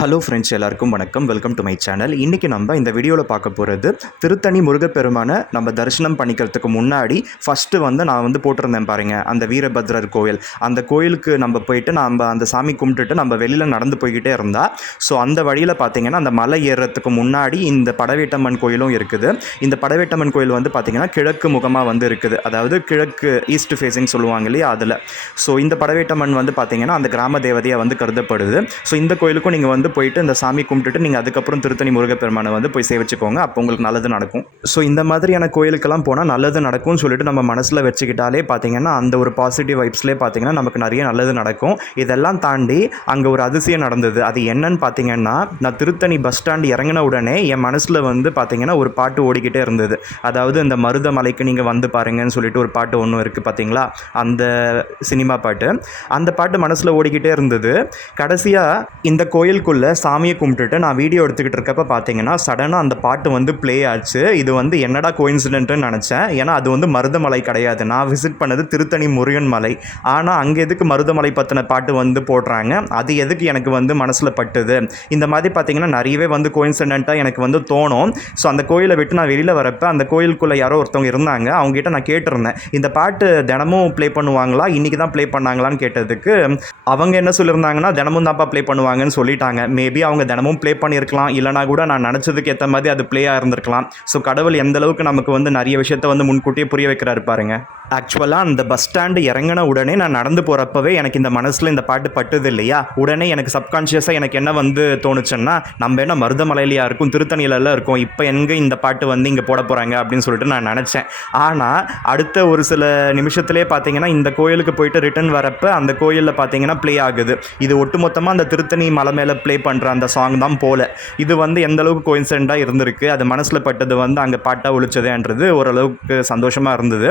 Hello friends எல்லாருக்கும் வணக்கம். Welcome to my channel இன்றைக்கி நம்ம இந்த வீடியோவில் பார்க்க போகிறது திருத்தணி முருகப்பெருமானை நம்ம தரிசனம் பண்ணிக்கிறதுக்கு முன்னாடி ஃபஸ்ட்டு வந்து நான் வந்து போட்டிருந்தேன் பாருங்க அந்த வீரபத்ரர் கோயில். அந்த கோயிலுக்கு நம்ம போயிட்டு நம்ம அந்த சாமி கும்பிட்டுட்டு நம்ம வெளியில் நடந்து போய்கிட்டே இருந்தா ஸோ அந்த வழியில் பார்த்தீங்கன்னா அந்த மலை ஏறுறதுக்கு முன்னாடி இந்த படவேட்டம்மன் கோயிலும் இருக்குது. இந்த படவேட்டம்மன் கோயில் வந்து பார்த்திங்கன்னா கிழக்கு முகமாக வந்து இருக்குது. அதாவது கிழக்கு ஈஸ்ட் ஃபேஸிங் சொல்லுவாங்க இல்லையா அதில். ஸோ இந்த படவேட்டம்மன் வந்து பார்த்திங்கன்னா அந்த கிராம தேவதையாக வந்து கருதப்படுது. ஸோ இந்த கோயிலுக்கும் நீங்கள் வந்து போயிட்டு இந்த சாமி கும்பிட்டுட்டு நீங்கள் அதுக்கப்புறம் திருத்தணி முருகப்பெருமானை வந்து போய் சேவிச்சுக்கோங்க. அப்போ உங்களுக்கு நல்லது நடக்கும். ஸோ இந்த மாதிரியான கோயிலுக்கெல்லாம் போனால் நல்லது நடக்கும்னு சொல்லிட்டு நம்ம மனசில் வச்சுக்கிட்டாலே பார்த்தீங்கன்னா அந்த ஒரு பாசிட்டிவ் வைப்ஸ்லேயே பார்த்தீங்கன்னா நமக்கு நிறைய நல்லது நடக்கும். இதெல்லாம் தாண்டி அங்கே ஒரு அதிசயம் நடந்தது. அது என்னன்னு பார்த்தீங்கன்னா நான் திருத்தணி பஸ் ஸ்டாண்ட் இறங்கின உடனே என் மனசில் வந்து பார்த்தீங்கன்னா ஒரு பாட்டு ஓடிக்கிட்டே இருந்தது. அதாவது இந்த மருதமலைக்கு நீங்கள் வந்து பாருங்கன்னு சொல்லிட்டு ஒரு பாட்டு ஒன்று இருக்குது பார்த்தீங்களா அந்த சினிமா பாட்டு. அந்த பாட்டு மனசில் ஓடிக்கிட்டே இருந்தது. கடைசியாக இந்த கோயிலுக்குள்ளே சாமியை கும்பிட்டுட்டு நான் வீடியோ எடுத்துக்கிட்டு இருக்கப்ப பார்த்தீங்கன்னா சடனாக அந்த பாட்டு வந்து ப்ளே ஆச்சு. இது வந்து என்னடா கோயின்சிடென்ட்னு நினச்சேன். ஏன்னா அது வந்து மருதமலை கிடையாது. நான் விசிட் பண்ணது திருத்தணி முருகன் மலை. ஆனால் அங்கே எதுக்கு மருதமலை பற்றின பாட்டு வந்து போடுறாங்க? அது எதுக்கு எனக்கு வந்து மனசில் பட்டுது? இந்த மாதிரி பார்த்தீங்கன்னா நிறையவே வந்து கோயின்சிடென்ட்டாக எனக்கு வந்து தோணும். ஸோ அந்த கோயிலை விட்டு நான் வெளியில் வரப்போ அந்த கோயிலுக்குள்ளே யாரோ ஒருத்தவங்க இருந்தாங்க. அவங்ககிட்ட நான் கேட்டிருந்தேன். இந்த பாட்டு தினமும் ப்ளே பண்ணுவாங்களா? இன்றைக்கி தான் ப்ளே பண்ணாங்களான்னு கேட்டதுக்கு அவங்க என்ன சொல்லியிருந்தாங்கன்னா தினமும் தான்ப்பா ப்ளே பண்ணுவாங்கன்னு சொல்லிட்டாங்க. மேபி அவங்க தினமும் ப்ளே பண்ணியிருக்கலாம். இல்லைனா கூட நான் நினச்சதுக்கு ஏற்ற மாதிரி அது ப்ளேயாக இருந்திருக்கலாம். ஸோ கடவுள் எந்த அளவுக்கு நமக்கு வந்து நிறைய விஷயத்த வந்து முன்கூட்டியே புரிய வைக்கிறாரு பாருங்க. ஆக்சுவலாக அந்த பஸ் ஸ்டாண்டு இறங்கின உடனே நான் நடந்து போகிறப்பவே எனக்கு இந்த மனசில் இந்த பாட்டு பட்டுது இல்லையா? உடனே எனக்கு சப்கான்ஷியஸாக எனக்கு என்ன வந்து தோணுச்சுன்னா நம்ம என்ன மருதமலையிலையா இருக்கும் திருத்தணியிலலாம் இருக்கும் இப்போ எங்கே இந்த பாட்டு வந்து இங்கே போட போகிறாங்க அப்படின்னு சொல்லிட்டு நான் நினச்சேன். ஆனால் அடுத்த ஒரு சில நிமிஷத்துலேயே பார்த்தீங்கன்னா இந்த கோயிலுக்கு போயிட்டு ரிட்டர்ன் வரப்போ அந்த கோயிலில் பார்த்தீங்கன்னா ப்ளே ஆகுது. இது ஒட்டுமொத்தமாக அந்த திருத்தணி மலை மேலே ப்ளே பண்ணுற அந்த சாங் தான் போல. இது வந்து எந்த அளவுக்கு கோயின்சிடெண்ட்டாக இருந்திருக்கு அது மனசில் பட்டது வந்து அங்கே பாட்டாக ஒழிச்சதுன்றது ஓரளவுக்கு சந்தோஷமாக இருந்தது.